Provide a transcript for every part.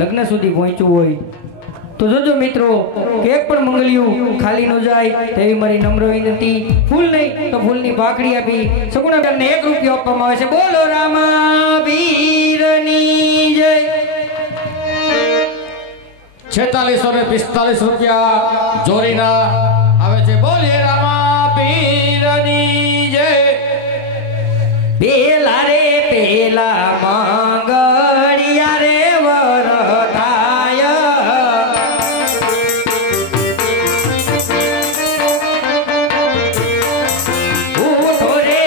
લગ્ન સુધી પહોંચ્યું હોય તો જોજો મિત્રો કે એક પણ મંગલિયું ખાલી ન જાય તેવી મારી નમ્ર વિનંતી। ફૂલ નહીં તો ફૂલની ભાખડી આપી સગુણાબેનને 1 રૂપિયો આપવામાં આવે છે। બોલો રામા વીરની જય। 4645 રૂપિયા જોરીના આવે છે। બોલે રામા પીરની જય। પેલા રે પેલા મંગળિયા રે વરતાય ઉઠો રે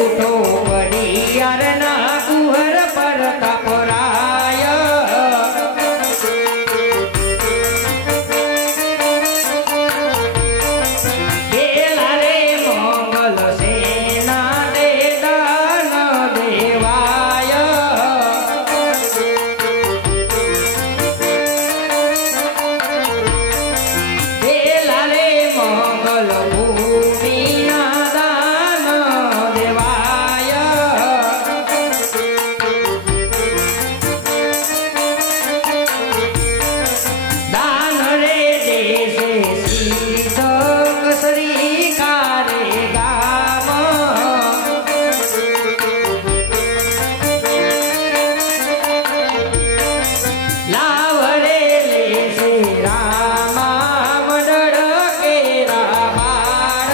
ઉઠો પડિયાર ના કુહર પર તપરાય પેલા રે મંગલ સેના દે દાન દેવાય પેલા રે મંગલ ભૂમિના દાન દેવાય દાન રે દેશે શીશ કસરી કારે ગામ લાવ રે લેશે રામા મંડળ કેરા બાર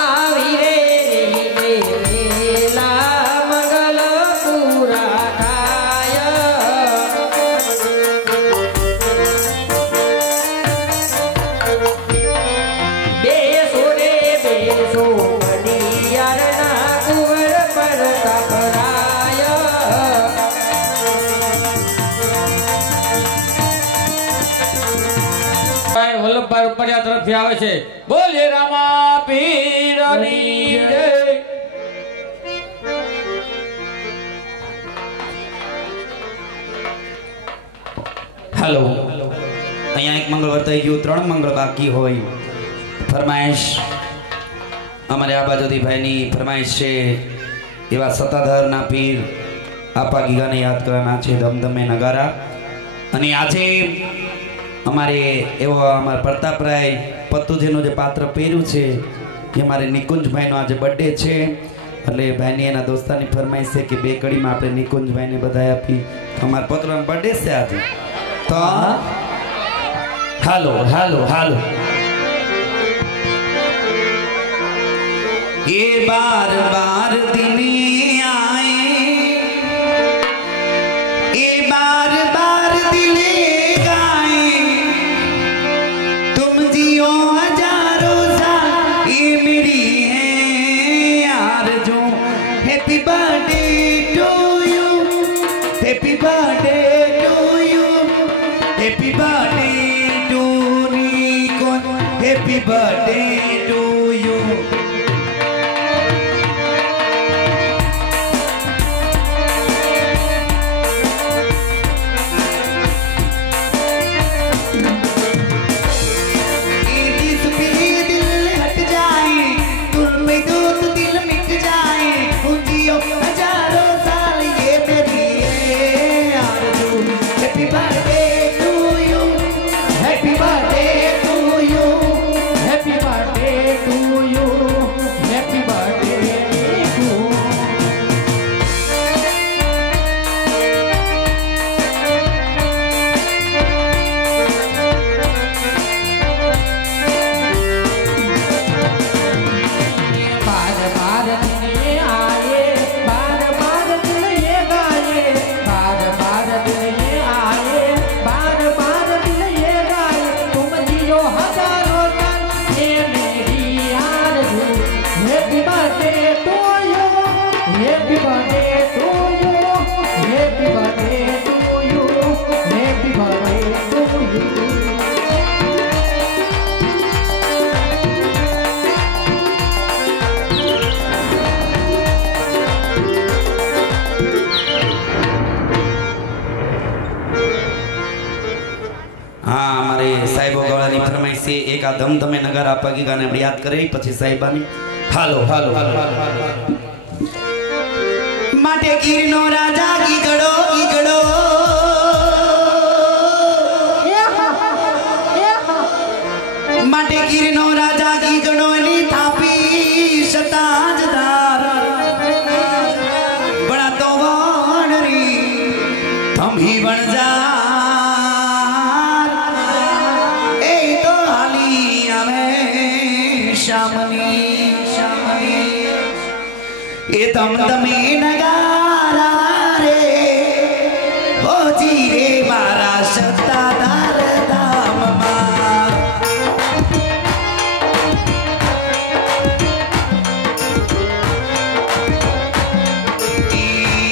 આવી રે વેલા મંગલ પૂરા થાય બેસો રે બેસો પડિયારના કુંવર પર તપરાય ભાઈ વલ્લભભાઈ ઉપરિયા તરફથી આવે છે। બોલે રામા પીરની જય। हेलो अँ एक मंगल वर्ताई गयु 3 मंगल बाकी हो फरमाइश अमरे आ बाजू भाई फरमाइश है एवं सत्ताधार ना पीर आपा गीगा ने याद करना है धमधमे नगारा अने आजे अमारे एवं अमर प्रतापराय पत्तुजेनो जे पात्र पेरू छे कि अमारे निकुंज भाई आज बर्थडे छे એટલે ભાઈની એના દોસ્તાની ફરમાઈશ છે કે 2 કડીમાં આપણે નિકુંજ ભાઈને બધાઈ આપી અમાર પત્રનો બર્થડે છે આજે तो हेलो हेलो हेलो ये बार बार दिन आए ये बार बार दिल गाए तुम जियो हजारों साल ये मेरी है यार जो happy birthday to you happy birthday Happy birthday to Nico. Happy birthday to you. दिल हट जाए तुम में दो तो दिल मिट जाए जियो हजारों साल ये मेरी है आरज़ू। Happy birthday Happy birthday to you. Happy birthday to you. Happy birthday to you. बार बार दिन ये आए, बार बार दिन ये गाए, बार बार दिन ये आए, बार बार दिन ये गाए, तुम जियो हजारों साल ये मेरी आरज़ू। Happy birthday to you, happy birthday to you, happy birthday to you, happy birthday to you. हाँ हमारे साहिबो गवानी फरमाइश से एक आ धमधमे नगारा आपा की गाने याद करे पछी साहिबानी हालो हालो हालो ગીરનો રાજા ગીગડો ગીગડો માટે ગીરનો રાજા ગીગડો એની થાપી સતાજદાર બડા તો વણરી થમી વણજાર એ તો હાલી આવે શામની એ તમ તમે નગારા રે હોજી રે મારા સત્તાધાર ધામમાં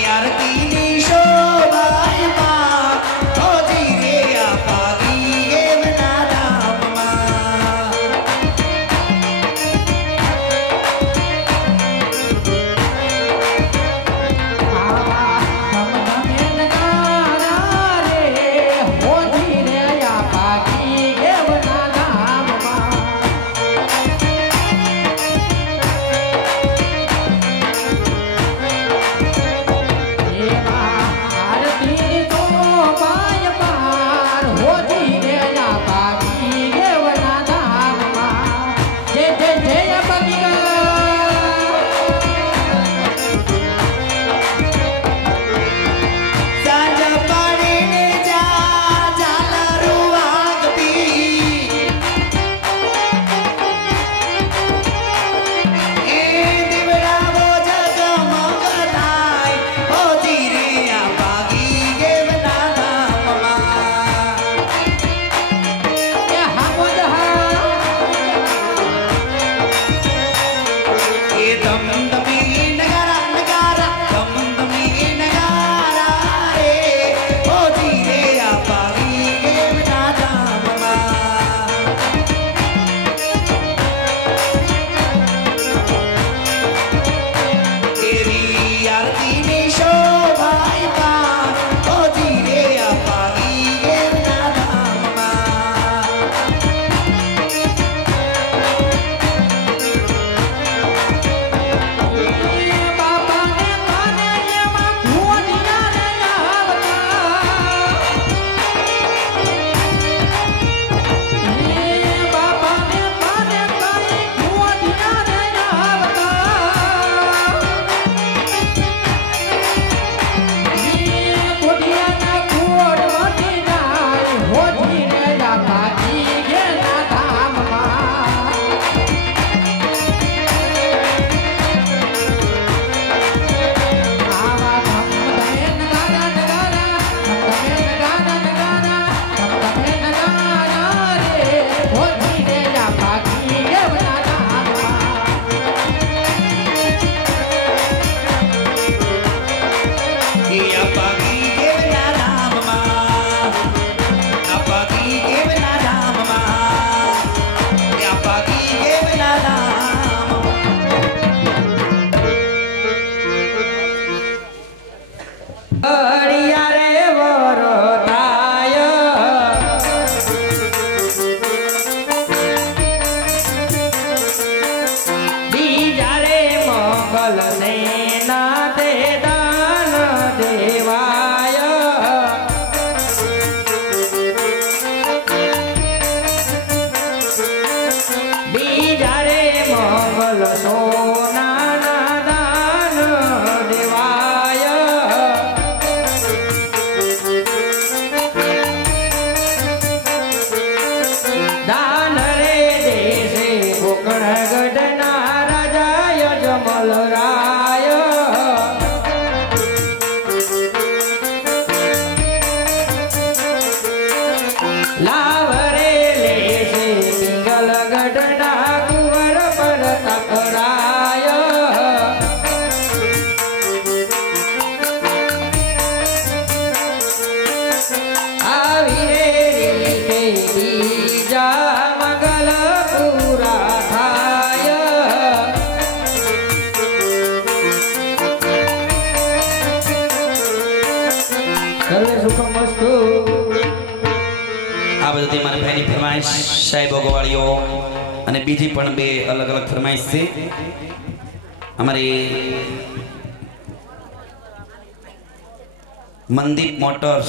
આરતીની શોભામાં હોજી રે આ પાવી એમના ધામમાં આ બધી મારા ભાઈની ફરમાઈશ સાહેબ ગોવાળીઓ અને બીજી પણ બે અલગ અલગ ફરમાઈશ છે. અમારી મનદીપ મોટર્સ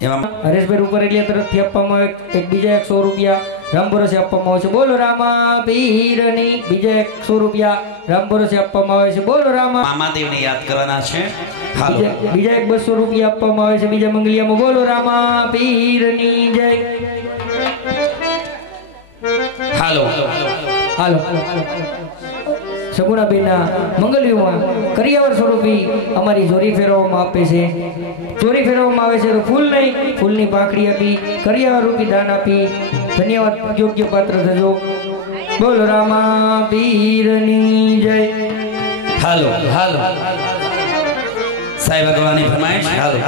એવા હરેશભાઈ રૂપરેલિયા તરફથી આપવામાં આવે એક બીજા 100 રૂપિયા રામ ભરોસે આપવામાં આવે છે બોલો રામા પીરની બીજા 100 રૂપિયા રામ ભરોસે આપવામાં આવે છે બોલો રામા મામાદેવને યાદ કરવાના છે હાલો બીજા 200 રૂપિયા આપવામાં આવે છે બીજા મંગલિયામાં બોલો રામા પીરની જય હાલો હાલો સગુણાબેનના મંગલિયુમાં કરિયાવર સ્વરૂપી અમારી જોરી ફેરવવામાં આપે છે ચોરી ફેરવવામાં આવે છે તો ફૂલ નહીં ફૂલની પાંખડી આપી કરિયાવર રૂપી દાન આપી ધન્યવાદ યોગ્ય પાત્ર થજો બોલો રામા પીરની જય હાલો હાલો સાહેબ ભગવાનની ફરમાઈશ હાલો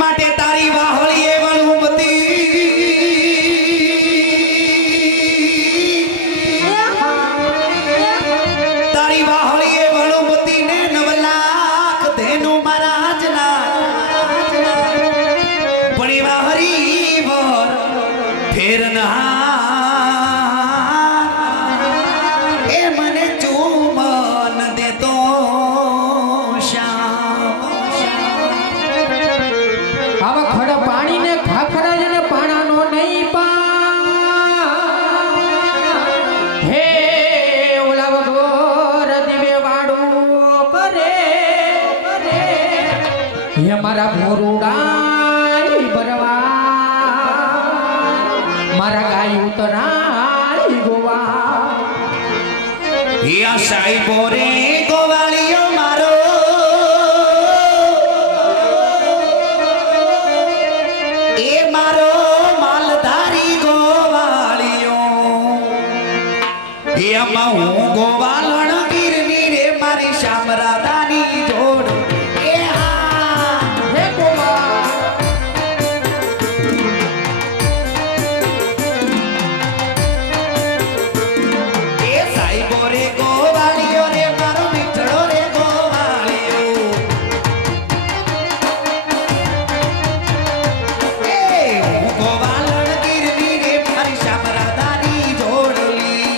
માટે તારી વાહળીએ વણુમતી તારી વાહળીએ વણુમતી ને 9 લાખ ધેનું મહારાજના પડી વાહરી વર ફેરના એ મને ચૂમન દેતો આવા ખડા પાણીને ખાખરા જને પાણાનો નહીં પા હે ઓલા વગર દિવે વાડું કરે હે મારા ભોરુડાઈ બરવા મારા ગાય ઉતરાઈ ગોવા યા સાઈબો રે ગોવાળીઓ મારો એ મારો માલધારી ગોવાળીઓ એમાં હું ગોવાલણ ગીરની રે મારી શામરાદાની જોડ એ હા હે ગોવા એ સાઈબો રે ગોવાળીઓ રે મારો મીઠડો રે ગોવાળીઓ એ હું ગોવાલણ ગીરની રે મારી શામરાદાની જોડલી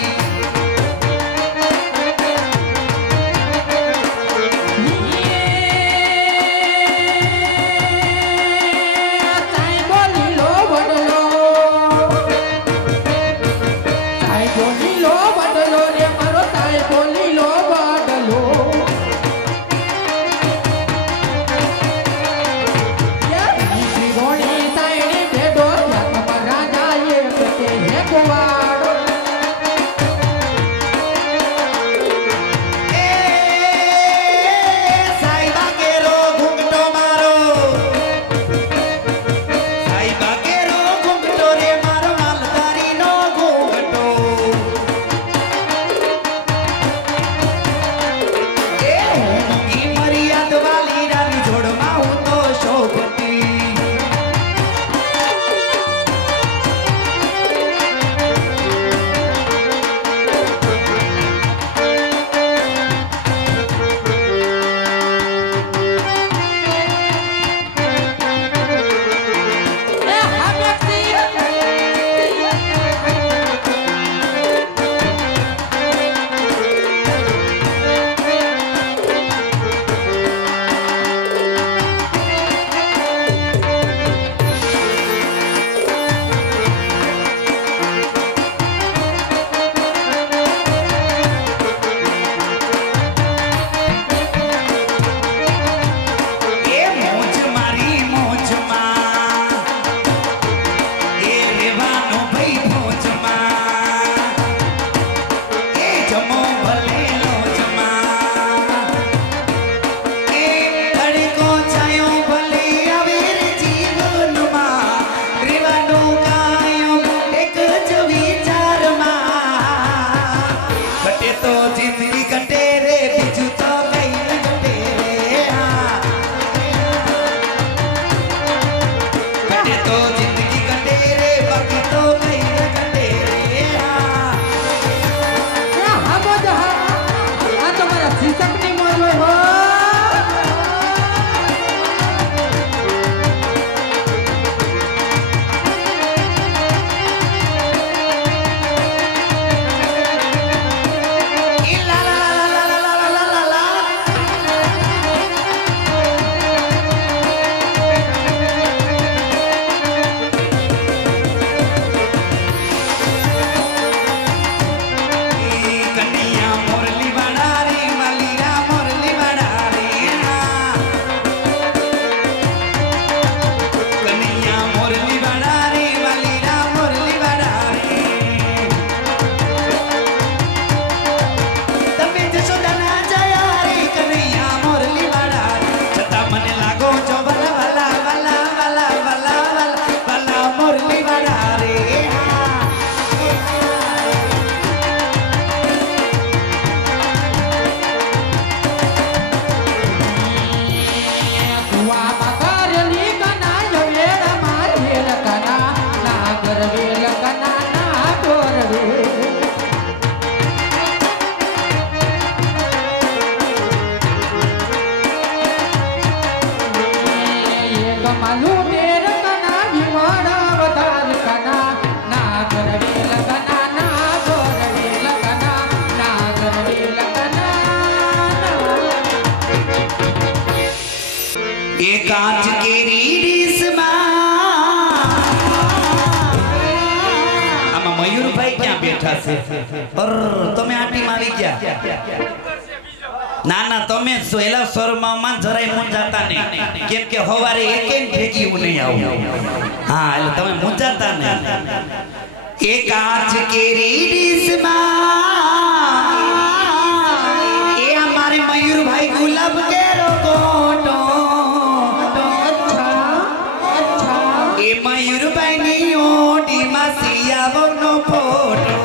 कांच केरी मयूर भाई क्या बैठा से और તમે આટીમાં આવી ગયા ના ના તમે સોયલા સ્વરમાં જરાય મૂંઝાતા નહીં કેમ કે હવારે એકેન ભેગી હું નહીં આવું હા એટલે તમે મૂંઝાતા નહીં એ કાચ કેરી ડીશમાં એ અમારે મયુર ભાઈ ગુલાબ કેરો કોટો એ મયુર ભાઈ ની ઓડી માં સિયાવો નો ફોટો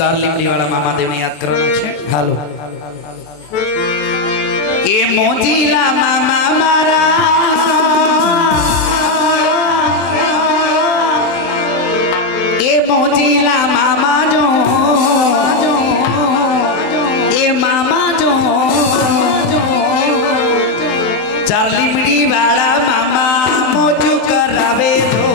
चार लिमड़ी वाला मामा देव ने याद करना है हालो ए मोजीला मामा मारा ए मोजीला मामा जो ए मामा जो चार लिमड़ी वाला मामा मोजू करावे जो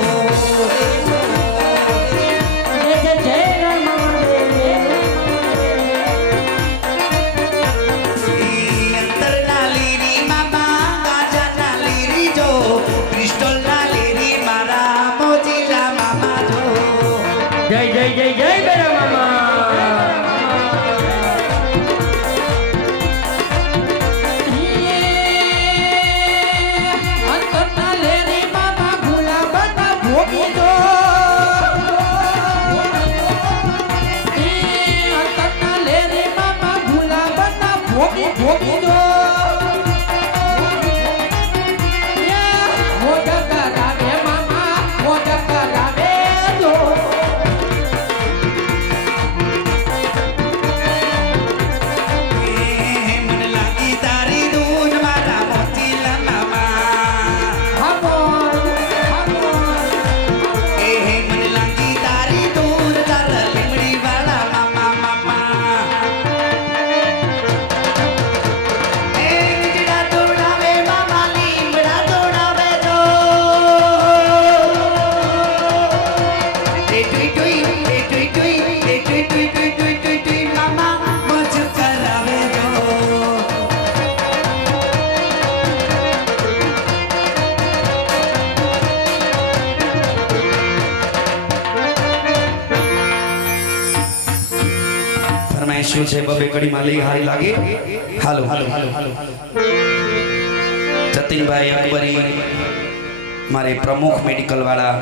जय जय जय जय मेरा मामा अंतरना ले रे मामा भूला बता भोगी दो अंतरना ले रे मामा भूला बता भोगी भोगी दो मोजा करावे मामा मोजा करावे दो શું છે બબે કડી માં લઈ હારી લાગે હાલો જતીનભાઈ અકબરી મારે પ્રમુખ મેડિકલ વાળા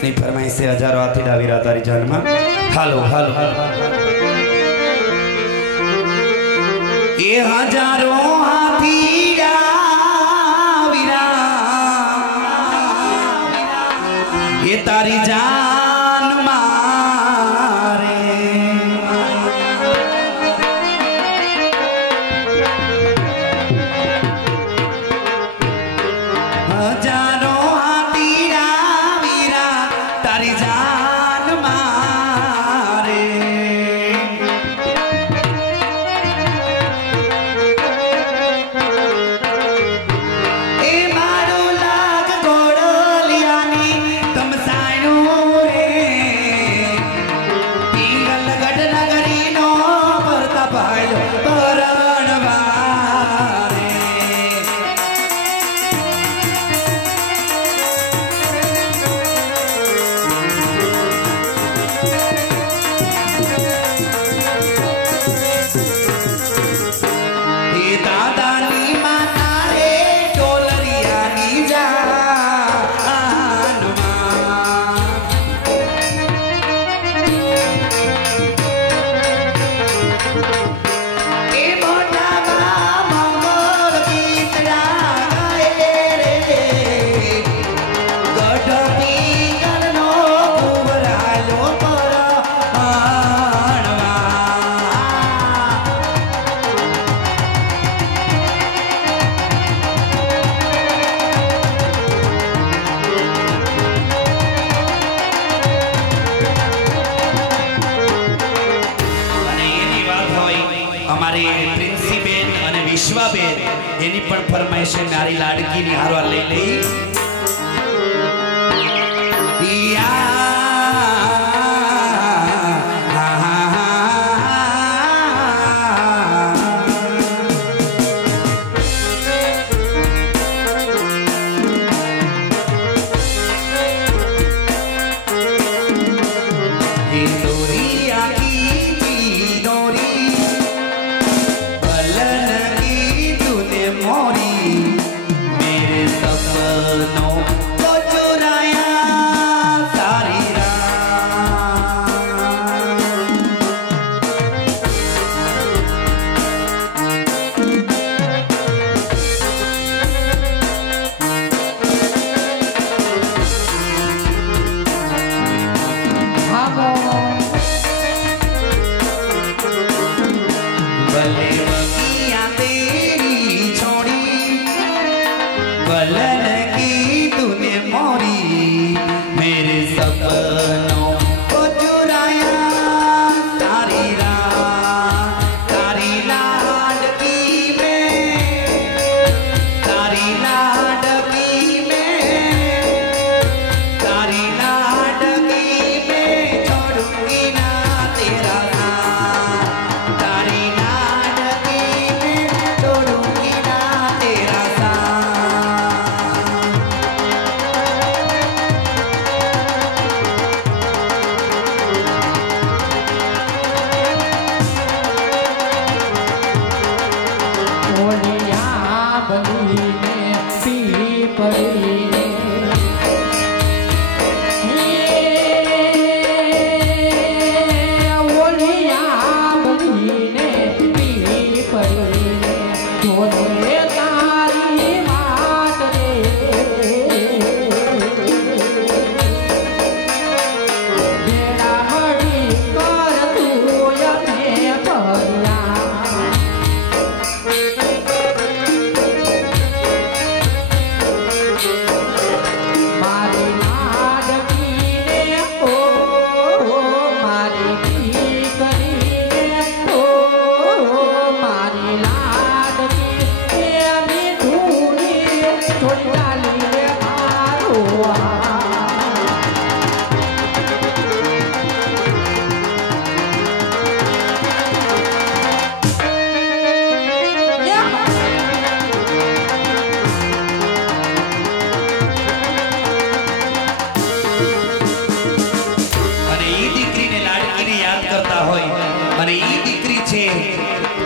ની ફરમાઈશ છે હજારો હાથી ડાવીરા તારી જાનમાં હાલો એ હજારો હાથી ડાવીરા એ તારી જાન મારે हजारों हाथी वीरा तारी जान मारे ए मारो लाग घोड़ो लियानी तम साइनो અમારી પ્રિન્સીબેન અને વિશ્વાબેન એની પણ ફરમાઈશ છે મારી લાડકીની હારવા લઈ લઈ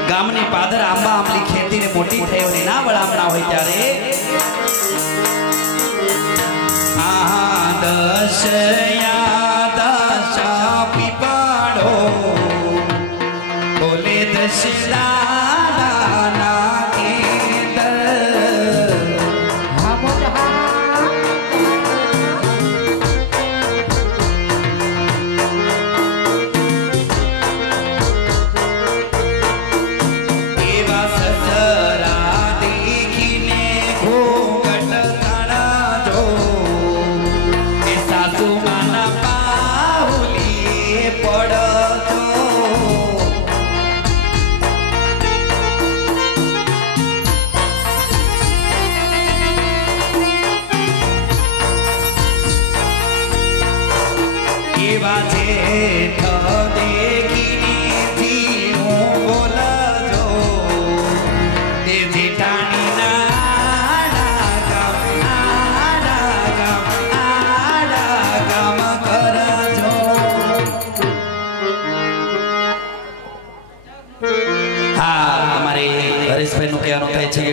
ગામની પાદર આંબા આંબલી ખેતીને મોટી થઈ અને ના વળામણા હોય ત્યારે આ દશયા પીપાડો બોલે દશદાના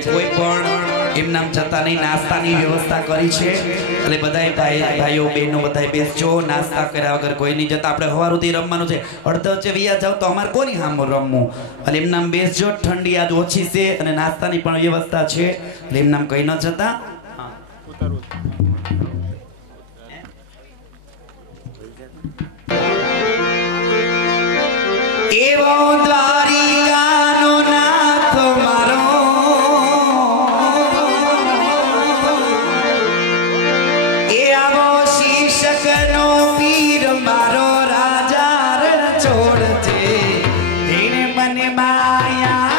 કોઈ પણ એમ નામ જતા નહીં નાસ્તાની વ્યવસ્થા કરી છે એટલે બધાય ભાઈઓ બહેનો બધાય બેસજો નાસ્તા કર્યા વગર કોઈ નહીં જતા આપણે સવારથી રમવાનું છે અડધો વચ્ચે વિયા જાવ તો અમારે કોની સામે રમવું એટલે એમ નામ બેસજો ઠંડી આજ ઓછી છે અને નાસ્તાની પણ વ્યવસ્થા છે એટલે એમ નામ કઈ ન જતા એવો દ્વારિકાનો નાથ મારો એ આવો શીશકનો પીર મારો રાજા રણ છોડ છે તેને મને માયા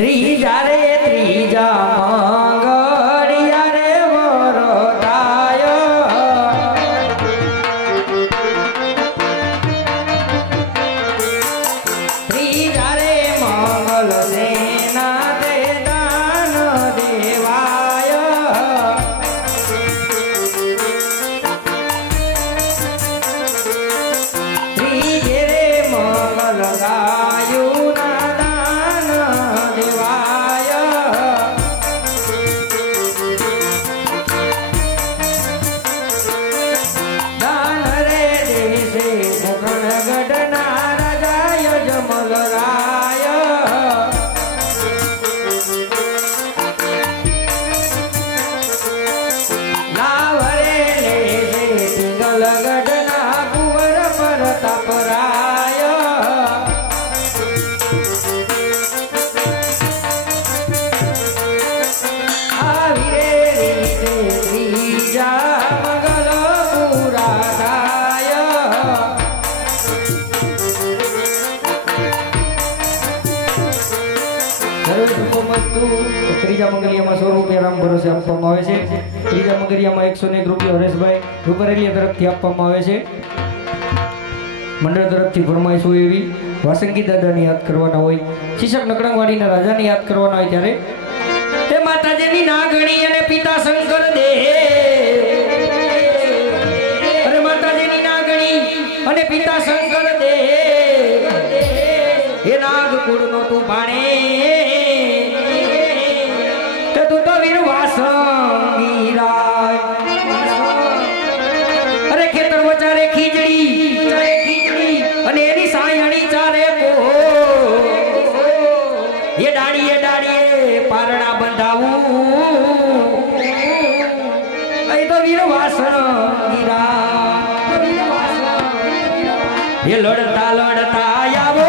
ત્રીજા રે ત્રીજા મંગળિયા રે વરદાય ત્રીજા રે મંગલ સેના દે દાન દેવાય ત્રીજે રે મંગલ ગાયું ના દાન દેવાય દાન રે દેશે મુખણગઢ ના રાજાય જમલ રાય લાવ રે લેશે પિંગલગઢ ના કુંવર પ્રતાપરાય આવી રે રીતે ત્રીજા મંગલ પૂરા થાય ત્રીજા મંગલિયામાં 100 રૂપિયા રામ ભરોસે આપવામાં આવે છે ત્રીજા મંગલિયામાં 101 રૂપિયા હરેશભાઈ રૂપરેલિયા તરફથી આપવામાં આવે છે મંડળ તરફથી ફરમાઈશ હોય એવી વાસંગી દાદાને યાદ કરવાના હોય શીશક નકળંગવાડીના રાજાને યાદ કરવાના હોય ત્યારે તે માતાજીની નાગણી અને પિતા શંકર દેવ અરે માતાજીની નાગણી અને પિતા શંકર દેવ એ નાગ કુળનો તું પાણે કે તું તો વીર વાસંગી રાય અરે ખેતર વચારે ખીજડી અને એની સાયણી ચારે કો એ ડાળીએ પારણા બંધાવું અહીં તો વીર વાસંગી રાય એ લડતા લડતા આવો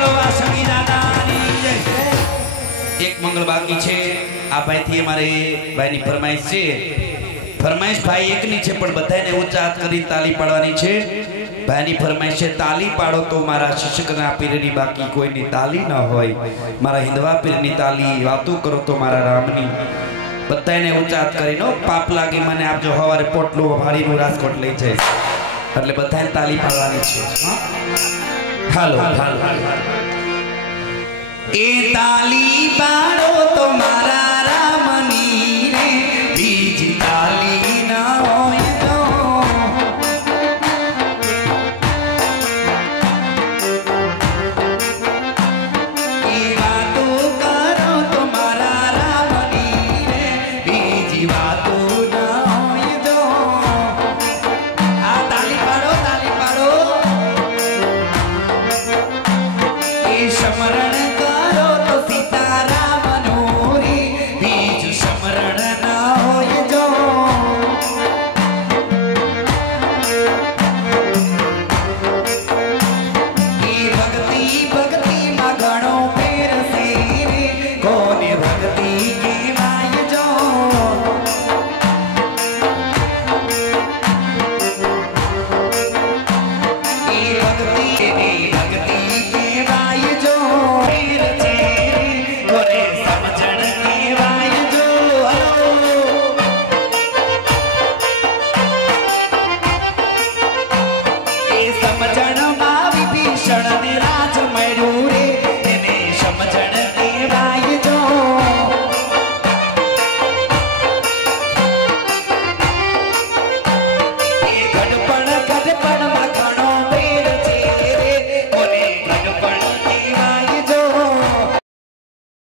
બોલો વાસંગી દાદાની જય। એક મંગળ બાકી છે આ ભાઈ થી અમારે ભાઈ ની ફરમાઈશ છે। ફરમાઈશ ભાઈ એક ની છે પણ બધાને ઊંચા હાથ કરી તાલી પાડવાની છે। ભાઈ ની ફરમાઈશ છે તાલી પાડો તો મારા શિક્ષકના પીરની બાકી કોઈની તાલી ન હોય। મારા હિંદવા પીરની તાલી વાતો કરો તો મારા રામની। બધાને ઊંચા હાથ કરીને પાપ લાગે મને આપજો હવારે પોટલું ભાડીનું રાજકોટ લઈ જાય એટલે બધાને તાલી પાડવાની છે। હાલો એ તાલી પાડો તો મારા રામની રે બીજી તાલી ના હોય તો એ વાતો કરો તો મારા રામની રે બીજી વાતો ના હોય તો આ તાલી પાડો એ સમરણ